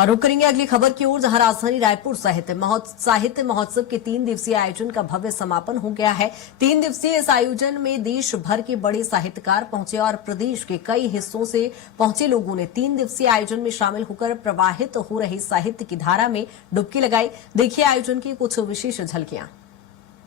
और रुक करेंगे अगली खबर की ओर, जहां राजधानी रायपुर साहित्य महोत्सव के 3 दिवसीय आयोजन का भव्य समापन हो गया है। 3 दिवसीय इस आयोजन में देश भर के बड़े साहित्यकार पहुंचे और प्रदेश के कई हिस्सों से पहुंचे लोगों ने 3 दिवसीय आयोजन में शामिल होकर प्रवाहित हो रही साहित्य की धारा में डुबकी लगाई। देखिए आयोजन की कुछ विशेष झलकियां।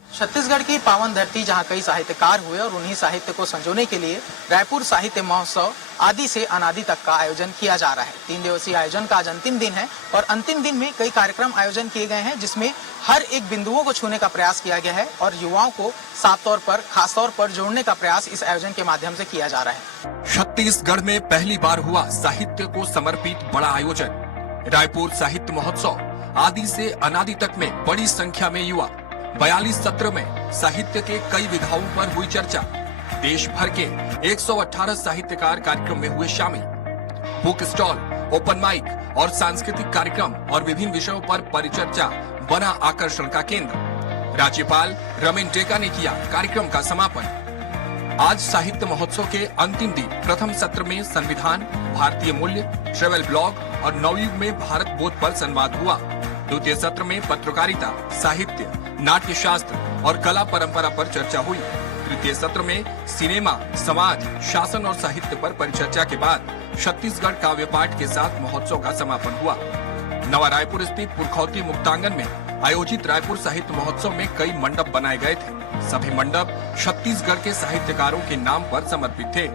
छत्तीसगढ़ की पावन धरती जहां कई साहित्यकार हुए और उन्हीं साहित्य को संजोने के लिए रायपुर साहित्य महोत्सव आदि से अनादि तक का आयोजन किया जा रहा है। 3 दिवसीय आयोजन का आज अंतिम दिन है और अंतिम दिन में कई कार्यक्रम आयोजन किए गए हैं, जिसमें हर एक बिंदुओं को छूने का प्रयास किया गया है और युवाओं को खास तौर पर जोड़ने का प्रयास इस आयोजन के माध्यम से किया जा रहा है। छत्तीसगढ़ में पहली बार हुआ साहित्य को समर्पित बड़ा आयोजन। रायपुर साहित्य महोत्सव आदि से अनादि तक में बड़ी संख्या में युवा 42 सत्र में साहित्य के कई विधाओं पर हुई चर्चा। देश भर के 118 साहित्यकार कार्यक्रम में हुए शामिल। बुक स्टॉल, ओपन माइक और सांस्कृतिक कार्यक्रम और विभिन्न विषयों पर परिचर्चा बना आकर्षण का केंद्र। राज्यपाल रमेन टेका ने किया कार्यक्रम का समापन। आज साहित्य महोत्सव के अंतिम दिन प्रथम सत्र में संविधान, भारतीय मूल्य, ट्रेवल ब्लॉग और नवयुग में भारत बोध पर संवाद हुआ। द्वितीय सत्र में पत्रकारिता, साहित्य, नाट्य शास्त्र और कला परंपरा पर चर्चा हुई। तृतीय सत्र में सिनेमा, समाज, शासन और साहित्य पर परिचर्चा के बाद छत्तीसगढ़ काव्य पाठ के साथ महोत्सव का समापन हुआ। नवा रायपुर स्थित पुरखौती मुक्तांगन में आयोजित रायपुर साहित्य महोत्सव में कई मंडप बनाए गए थे। सभी मंडप छत्तीसगढ़ के साहित्यकारों के नाम पर समर्पित थे।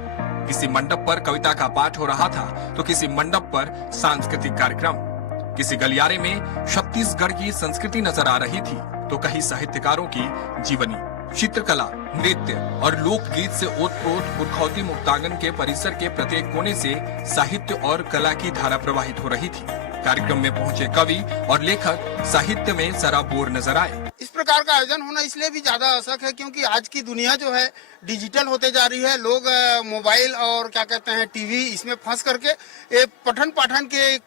किसी मंडप पर कविता का पाठ हो रहा था तो किसी मंडप पर सांस्कृतिक कार्यक्रम। किसी गलियारे में छत्तीसगढ़ की संस्कृति नजर आ रही थी तो कई साहित्यकारों की जीवनी, चित्रकला, नृत्य और लोकगीत से ओतप्रोत पुरखौती मुक्तांगन के परिसर के प्रत्येक कोने से साहित्य और कला की धारा प्रवाहित हो रही थी। कार्यक्रम में पहुंचे कवि और लेखक साहित्य में सराबोर नजर आए। इस प्रकार का आयोजन होना इसलिए भी ज्यादा आवश्यक है क्योंकि आज की दुनिया जो है डिजिटल होते जा रही है। लोग मोबाइल और क्या कहते हैं टीवी, इसमें फंस करके पठन पाठन के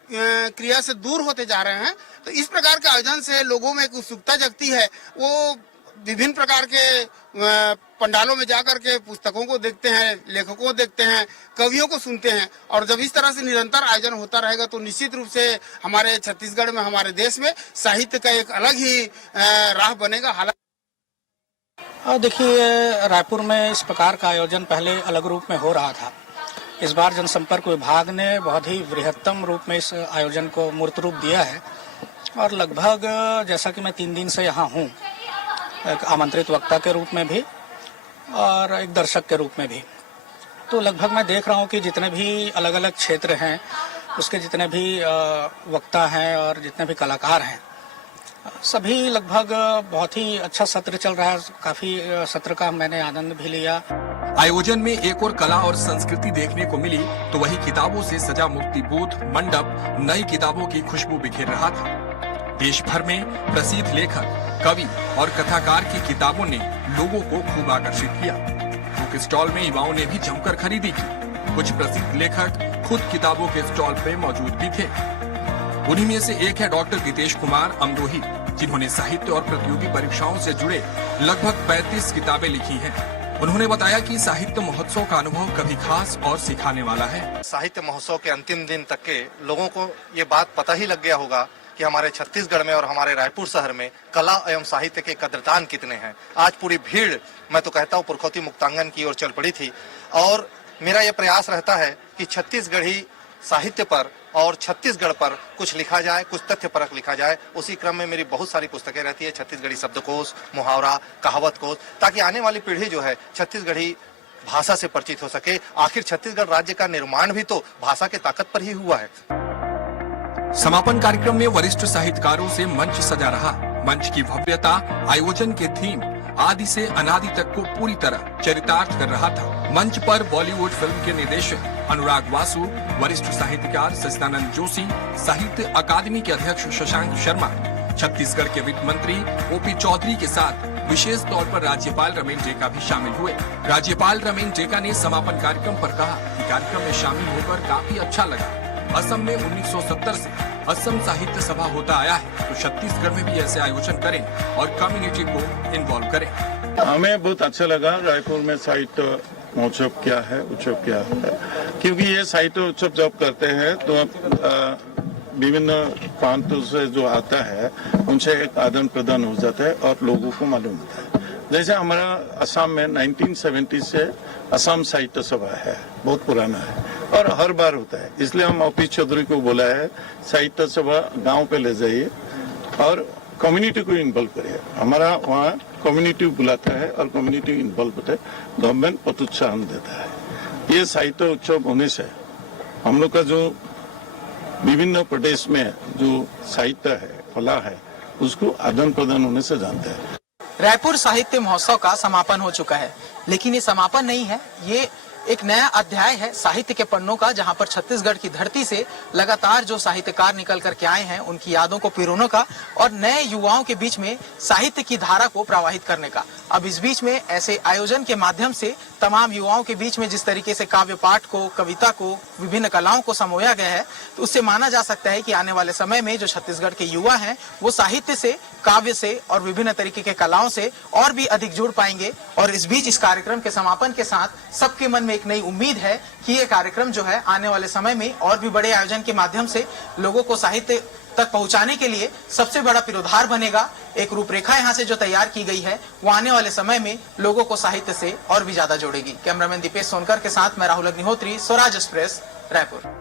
क्रिया से दूर होते जा रहे हैं। तो इस प्रकार के आयोजन से लोगों में एक उत्सुकता जगती है। वो विभिन्न प्रकार के पंडालों में जाकर के पुस्तकों को देखते हैं, लेखकों को देखते हैं, कवियों को सुनते हैं। और जब इस तरह से निरंतर आयोजन होता रहेगा तो निश्चित रूप से हमारे छत्तीसगढ़ में, हमारे देश में साहित्य का एक अलग ही राह बनेगा। हालांकि देखिए, रायपुर में इस प्रकार का आयोजन पहले अलग रूप में हो रहा था। इस बार जनसंपर्क विभाग ने बहुत ही बृहत्तम रूप में इस आयोजन को मूर्त रूप दिया है और लगभग जैसा कि मैं 3 दिन से यहाँ हूँ, एक आमंत्रित वक्ता के रूप में भी और एक दर्शक के रूप में भी, तो लगभग मैं देख रहा हूँ कि जितने भी अलग अलग क्षेत्र हैं उसके जितने भी वक्ता हैं और जितने भी कलाकार हैं, सभी लगभग बहुत ही अच्छा सत्र चल रहा है। काफी सत्र का मैंने आनंद भी लिया। आयोजन में एक और कला और संस्कृति देखने को मिली तो वही किताबों से सजा मुक्ति बूथ मंडप नई किताबों की खुशबू बिखेर रहा था। देश भर में प्रसिद्ध लेखक, कवि और कथाकार की किताबों ने लोगों को खूब आकर्षित किया। बुक स्टॉल में युवाओं ने भी जमकर खरीदी की। कुछ प्रसिद्ध लेखक खुद किताबों के स्टॉल पे मौजूद भी थे। उन्हीं में से एक है डॉक्टर गीतेश कुमार अमरोही, जिन्होंने साहित्य और प्रतियोगी परीक्षाओं से जुड़े लगभग 35 किताबें लिखी हैं। उन्होंने बताया कि साहित्य महोत्सव का अनुभव कभी खास और सिखाने वाला है। साहित्य महोत्सव के अंतिम दिन तक के लोगों को ये बात पता ही लग गया होगा कि हमारे छत्तीसगढ़ में और हमारे रायपुर शहर में कला एवं साहित्य के कदरदान कितने हैं। आज पूरी भीड़, मैं तो कहता हूँ, पुरखौती मुक्तांगन की ओर चल पड़ी थी और मेरा यह प्रयास रहता है कि छत्तीसगढ़ी साहित्य पर और छत्तीसगढ़ पर कुछ लिखा जाए, कुछ तथ्यपरक लिखा जाए। उसी क्रम में मेरी बहुत सारी पुस्तकें रहती है, छत्तीसगढ़ी शब्दकोश, मुहावरा, कहावत कोश, ताकि आने वाली पीढ़ी जो है छत्तीसगढ़ी भाषा से परिचित हो सके। आखिर छत्तीसगढ़ राज्य का निर्माण भी तो भाषा के ताकत पर ही हुआ है। समापन कार्यक्रम में वरिष्ठ साहित्यकारों से मंच सजा रहा। मंच की भव्यता आयोजन के थीम आदि से अनादि तक को पूरी तरह चरितार्थ कर रहा था। मंच पर बॉलीवुड फिल्म के निर्देशक अनुराग वासु, वरिष्ठ साहित्यकार सचिदानंद जोशी, साहित्य अकादमी के अध्यक्ष शशांक शर्मा, छत्तीसगढ़ के वित्त मंत्री ओपी चौधरी के साथ विशेष तौर पर राज्यपाल रमेन टेका भी शामिल हुए। राज्यपाल रमेन टेका ने समापन कार्यक्रम पर कहा कि कार्यक्रम में शामिल होकर काफी अच्छा लगा। असम में 1970 से असम साहित्य सभा होता आया है, तो छत्तीसगढ़ में भी ऐसे आयोजन करें और कम्युनिटी को इन्वॉल्व करें। हमें बहुत अच्छा लगा रायपुर में साहित्य महोत्सव उत्सव क्या है, क्योंकि ये साहित्य उत्सव जब करते हैं तो विभिन्न प्रांतों से जो आता है उनसे एक आदान प्रदान हो जाता है और लोगों को मालूम होता है। जैसे हमारा असम में 1970 से असम साहित्य सभा है, बहुत पुराना है और हर बार होता है। इसलिए हम ऑफिस चौधरी को बोला है साहित्य सभा गांव पे ले जाइए और कम्युनिटी को इन्वॉल्व करिए। हमारा वहाँ कम्युनिटी बुलाता है और कम्युनिटी इन्वॉल्व होता है, गवर्नमेंट प्रोत्साहन देता है। ये साहित्य उत्सव होने से हम लोग का जो विभिन्न प्रदेश में जो साहित्य है, कला है, उसको आदान प्रदान होने से जानते हैं। रायपुर साहित्य महोत्सव का समापन हो चुका है, लेकिन ये समापन नहीं है, ये एक नया अध्याय है साहित्य के पन्नों का, जहां पर छत्तीसगढ़ की धरती से लगातार जो साहित्यकार निकल करके आए हैं उनकी यादों को पिरोने का और नए युवाओं के बीच में साहित्य की धारा को प्रवाहित करने का। अब इस बीच में ऐसे आयोजन के माध्यम से तमाम युवाओं के बीच में जिस तरीके से काव्य पाठ को, कविता को, विभिन्न कलाओं को समोया गया है, तो उससे माना जा सकता है कि आने वाले समय में जो छत्तीसगढ़ के युवा हैं वो साहित्य से, काव्य से और विभिन्न तरीके के कलाओं से और भी अधिक जुड़ पाएंगे। और इस बीच इस कार्यक्रम के समापन के साथ सबके मन में एक नई उम्मीद है कि ये कार्यक्रम जो है आने वाले समय में और भी बड़े आयोजन के माध्यम से लोगों को साहित्य तक पहुंचाने के लिए सबसे बड़ा पिरोधार बनेगा। एक रूपरेखा यहाँ से जो तैयार की गई है वो आने वाले समय में लोगों को साहित्य से और भी ज्यादा जोड़ेगी। कैमरामैन दीपेश सोनकर के साथ मैं राहुल अग्निहोत्री, स्वराज एक्सप्रेस, रायपुर।